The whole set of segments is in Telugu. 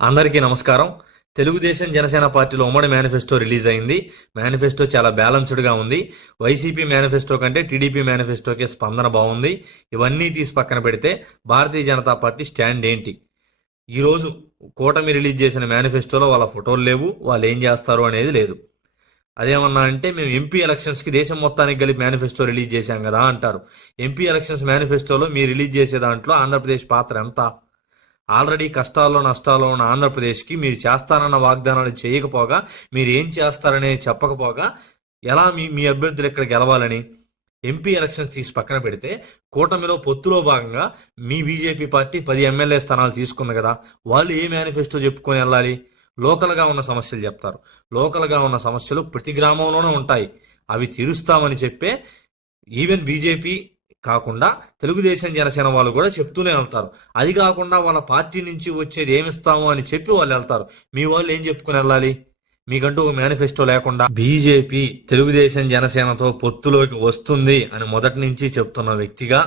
అందరికీ నమస్కారం. తెలుగుదేశం జనసేన పార్టీలో ఉమ్మడి మేనిఫెస్టో రిలీజ్ అయింది. మేనిఫెస్టో చాలా బ్యాలెన్స్డ్గా ఉంది. వైసీపీ మేనిఫెస్టో కంటే టీడీపీ మేనిఫెస్టోకే స్పందన బాగుంది. ఇవన్నీ తీసి పక్కన పెడితే భారతీయ జనతా పార్టీ స్టాండ్ ఏంటి? ఈరోజు కూటమి రిలీజ్ చేసిన మేనిఫెస్టోలో వాళ్ళ ఫోటోలు లేవు, వాళ్ళు ఏం చేస్తారు అనేది లేదు. అదేమన్నా అంటే మేము ఎంపీ ఎలక్షన్స్కి దేశం మొత్తానికి కలిపి మేనిఫెస్టో రిలీజ్ చేశాం కదా అంటారు. ఎంపీ ఎలక్షన్స్ మేనిఫెస్టోలో మీరు రిలీజ్ చేసే దాంట్లో ఆంధ్రప్రదేశ్ పాత్ర ఎంత? ఆల్రెడీ కష్టాల్లో నష్టాల్లో ఉన్న ఆంధ్రప్రదేశ్కి మీరు చేస్తారన్న వాగ్దానాలు చేయకపోగా, మీరు ఏం చేస్తారనేది చెప్పకపోగా ఎలా మీ మీ అభ్యర్థులు ఇక్కడ గెలవాలని? ఎంపీ ఎలక్షన్స్ తీసి పక్కన పెడితే కూటమిలో పొత్తులో భాగంగా మీ బీజేపీ పార్టీ 10 ఎమ్మెల్యే స్థానాలు తీసుకుంది కదా, వాళ్ళు ఏ మేనిఫెస్టో చెప్పుకొని వెళ్ళాలి? లోకల్గా ఉన్న సమస్యలు చెప్తారు. లోకల్గా ఉన్న సమస్యలు ప్రతి గ్రామంలోనూ ఉంటాయి, అవి తీరుస్తామని చెప్పే ఈవెన్ బీజేపీ కాకుండా తెలుగుదేశం జనసేన వాళ్ళు కూడా చెప్తూనే వెళ్తారు. అది కాకుండా వాళ్ళ పార్టీ నుంచి వచ్చేది ఏమిస్తాము అని చెప్పి వాళ్ళు వెళ్తారు. మీ వాళ్ళు ఏం చెప్పుకుని వెళ్ళాలి? మీకంటూ ఒక మేనిఫెస్టో లేకుండా బీజేపీ తెలుగుదేశం జనసేనతో పొత్తులోకి వస్తుంది అని మొదటి నుంచి చెప్తున్న వ్యక్తిగా,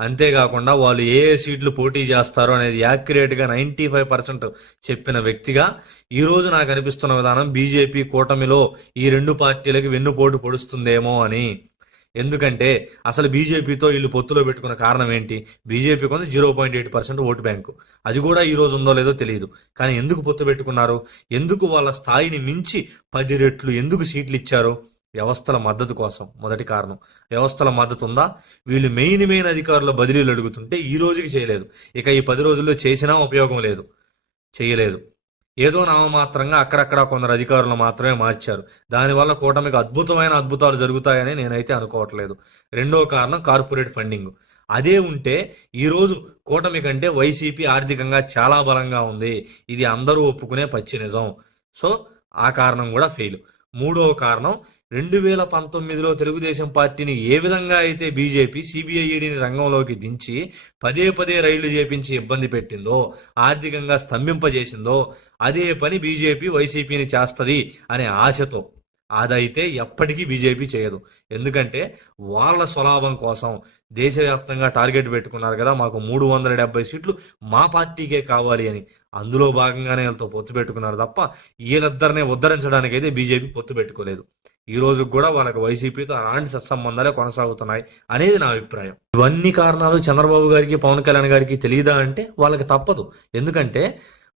అంతేకాకుండా వాళ్ళు ఏ సీట్లు పోటీ చేస్తారో అనేది యాక్యురేట్గా 95% చెప్పిన వ్యక్తిగా, ఈరోజు నాకు అనిపిస్తున్న విధానం బీజేపీ కూటమిలో ఈ రెండు పార్టీలకి వెన్నుపోటు పొడుస్తుందేమో అని. ఎందుకంటే అసలు బీజేపీతో వీళ్ళు పొత్తులో పెట్టుకున్న కారణం ఏంటి? బీజేపీ కొంత 0.8% ఓటు బ్యాంకు, అది కూడా ఈ రోజు ఉందో లేదో తెలియదు. కానీ ఎందుకు పొత్తు పెట్టుకున్నారు? ఎందుకు వాళ్ళ స్థాయిని మించి 10 రెట్లు ఎందుకు సీట్లు ఇచ్చారు? వ్యవస్థల మద్దతు కోసం. మొదటి కారణం, వ్యవస్థల మద్దతు ఉందా? వీళ్ళు మెయిన్ అధికారుల బదిలీలు అడుగుతుంటే ఈ రోజుకి చేయలేదు. ఇక ఈ 10 రోజుల్లో చేసినా ఉపయోగం లేదు, చేయలేదు. ఏదో నామమాత్రంగా అక్కడక్కడ కొందరు అధికారులు మాత్రమే మార్చారు. దానివల్ల కూటమికి అద్భుతాలు జరుగుతాయని నేనైతే అనుకోవట్లేదు. రెండో కారణం కార్పొరేట్ ఫండింగ్. అదే ఉంటే ఈరోజు కూటమి కంటే వైసీపీ ఆర్థికంగా చాలా బలంగా ఉంది. ఇది అందరూ ఒప్పుకునే పచ్చి నిజం. సో ఆ కారణం కూడా ఫెయిల్. మూడవ కారణం, 2019లో తెలుగుదేశం పార్టీని ఏ విధంగా అయితే బీజేపీ సిబిఐ ఈడీని రంగంలోకి దించి పదే రైళ్లు చేపించి ఇబ్బంది పెట్టిందో, ఆర్థికంగా స్తంభింపజేసిందో, అదే పని బీజేపీ వైసీపీని చేస్తుంది అనే ఆశతో. అదైతే ఎప్పటికీ బీజేపీ చేయదు. ఎందుకంటే వాళ్ళ స్వలాభం కోసం దేశవ్యాప్తంగా టార్గెట్ పెట్టుకున్నారు కదా, మాకు 370 సీట్లు మా పార్టీకే కావాలి అని. అందులో భాగంగానే వీళ్ళతో పొత్తు పెట్టుకున్నారు తప్ప వీళ్ళిద్దరినే ఉద్ధరించడానికి అయితే బీజేపీ పొత్తు పెట్టుకోలేదు. ఈ రోజు కూడా వాళ్ళకి వైసీపీతో అలాంటి సత్సంబంధాలే కొనసాగుతున్నాయి అనేది నా అభిప్రాయం. ఇవన్నీ కారణాలు చంద్రబాబు గారికి, పవన్ కళ్యాణ్ గారికి తెలియదా అంటే వాళ్ళకి తప్పదు. ఎందుకంటే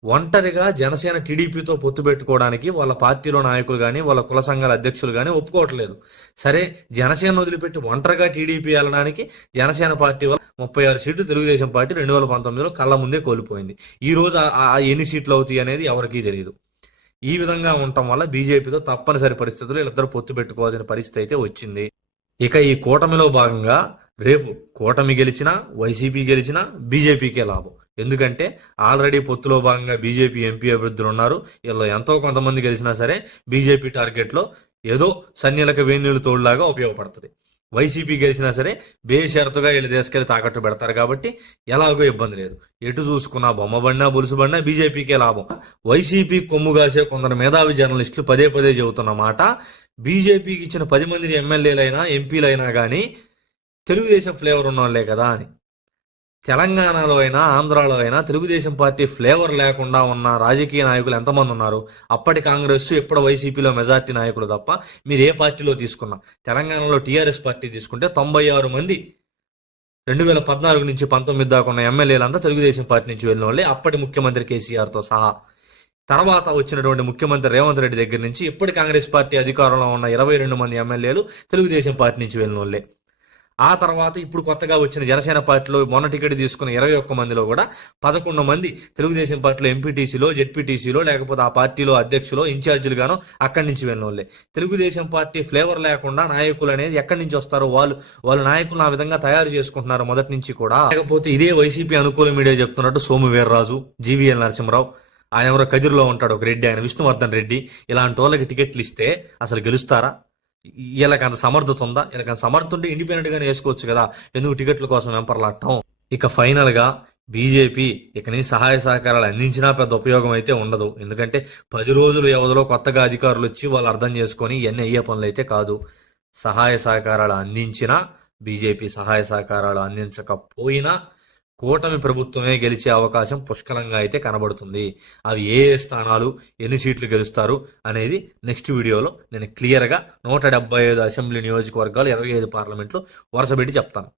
ఒంటరిగా జనసేన టీడీపీతో పొత్తు పెట్టుకోవడానికి వాళ్ళ పార్టీలో నాయకులు కానీ, వాళ్ళ కుల సంఘాల అధ్యక్షులు కానీ ఒప్పుకోవట్లేదు. సరే, జనసేన వదిలిపెట్టి ఒంటరిగా టీడీపీ వెళ్ళడానికి జనసేన పార్టీ వల్ల 36 సీట్లు తెలుగుదేశం పార్టీ 2019లో కళ్ళ ముందే కోల్పోయింది. ఈ రోజు ఎన్ని సీట్లు అవుతాయి అనేది ఎవరికీ తెలియదు. ఈ విధంగా ఉండటం వల్ల బీజేపీతో తప్పనిసరి పరిస్థితుల్లో వీళ్ళిద్దరు పొత్తు పెట్టుకోవాల్సిన పరిస్థితి అయితే వచ్చింది. ఇక ఈ కూటమిలో భాగంగా రేపు కూటమి గెలిచినా, వైసీపీ గెలిచినా బీజేపీకే లాభం. ఎందుకంటే ఆల్రెడీ పొత్తులో భాగంగా బీజేపీ ఎంపీ అభ్యర్థులు ఉన్నారు. వీళ్ళు ఎంతో కొంతమంది గెలిచినా సరే బీజేపీ టార్గెట్లో ఏదో సన్నిలక వేణీళ్ళు తోడులాగా ఉపయోగపడుతుంది. వైసీపీ గెలిచినా సరే బేషరతుగా వీళ్ళు తీసుకెళ్లి తాకట్టు పెడతారు కాబట్టి ఎలాగో ఇబ్బంది లేదు. ఎటు చూసుకున్నా బొమ్మ బండినా బొలుసు బండినా బీజేపీకే లాభం. వైసీపీ కొమ్ముగాసే కొందరు మేధావి జర్నలిస్టులు పదే చెబుతున్న మాట, బీజేపీకి ఇచ్చిన 10 మంది ఎమ్మెల్యేలైనా ఎంపీలైనా కానీ తెలుగుదేశం ఫ్లేవర్ ఉన్నవాళ్లే కదా అని. తెలంగాణలో అయినా ఆంధ్రాలో అయినా తెలుగుదేశం పార్టీ ఫ్లేవర్ లేకుండా ఉన్న రాజకీయ నాయకులు ఎంతమంది ఉన్నారు? అప్పటి కాంగ్రెస్, ఇప్పుడు వైసీపీలో మెజార్టీ నాయకులు తప్ప మీరు ఏ పార్టీలో తీసుకున్నా. తెలంగాణలో టీఆర్ఎస్ పార్టీ తీసుకుంటే 96 మంది 2014 నుంచి 19 దాకా ఉన్న ఎమ్మెల్యేలంతా తెలుగుదేశం పార్టీ నుంచి వెళ్ళిన వాళ్ళే, అప్పటి ముఖ్యమంత్రి కేసీఆర్తో సహా. తర్వాత వచ్చినటువంటి ముఖ్యమంత్రి రేవంత్ రెడ్డి దగ్గర నుంచి ఇప్పటి కాంగ్రెస్ పార్టీ అధికారంలో ఉన్న 22 మంది ఎమ్మెల్యేలు తెలుగుదేశం పార్టీ నుంచి వెళ్ళిన వాళ్ళే. ఆ తర్వాత ఇప్పుడు కొత్తగా వచ్చిన జనసేన పార్టీలో మొన్న టికెట్ తీసుకున్న 21 మందిలో కూడా 11 మంది తెలుగుదేశం పార్టీలో ఎంపీటీసీలో, జెడ్పీటీసీలో, లేకపోతే ఆ పార్టీలో అధ్యక్షులు, ఇన్ఛార్జీలుగానో అక్కడి నుంచి వెళ్ళిన వాళ్ళే. తెలుగుదేశం పార్టీ ఫ్లేవర్ లేకుండా నాయకులు అనేది ఎక్కడి నుంచి వస్తారో వాళ్ళు నాయకులను ఆ విధంగా తయారు చేసుకుంటున్నారు మొదటి నుంచి కూడా. లేకపోతే ఇదే వైసీపీ అనుకూల మీడియా చెప్తున్నట్టు సోము వీర్రాజు, జీవీఎల్ నరసింహరావు, ఆయన ఎవరో కదిరిలో ఉంటాడు ఒక రెడ్డి, ఆయన విష్ణువర్ధన్ రెడ్డి, ఇలాంటి వాళ్ళకి టికెట్లు ఇస్తే అసలు గెలుస్తారా? వీళ్ళకి అంత సమర్థత ఉందా? వీళ్ళకి అంత సమర్థత ఉంటే ఇండిపెండెంట్ గానే వేసుకోవచ్చు కదా, ఎందుకు టికెట్ల కోసం వెంపర్లాడటం? ఇక ఫైనల్ గా బీజేపీ ఇక నుంచి సహాయ సహకారాలు అందించినా పెద్ద ఉపయోగం అయితే ఉండదు. ఎందుకంటే 10 రోజుల వ్యవధిలో కొత్తగా అధికారులు వచ్చి వాళ్ళు అర్థం చేసుకొని ఇవన్నీ అయ్యే పనులు అయితే కాదు. సహాయ సహకారాలు అందించినా, బీజేపీ సహాయ సహకారాలు అందించకపోయినా కూటమి ప్రభుత్వమే గెలిచే అవకాశం పుష్కలంగా అయితే కనబడుతుంది. అవి ఏ ఏ స్థానాలు, ఎన్ని సీట్లు గెలుస్తారు అనేది నెక్స్ట్ వీడియోలో నేను క్లియర్గా 175 అసెంబ్లీ నియోజకవర్గాలు, 25 పార్లమెంట్లు వరుసపెట్టి చెప్తాను.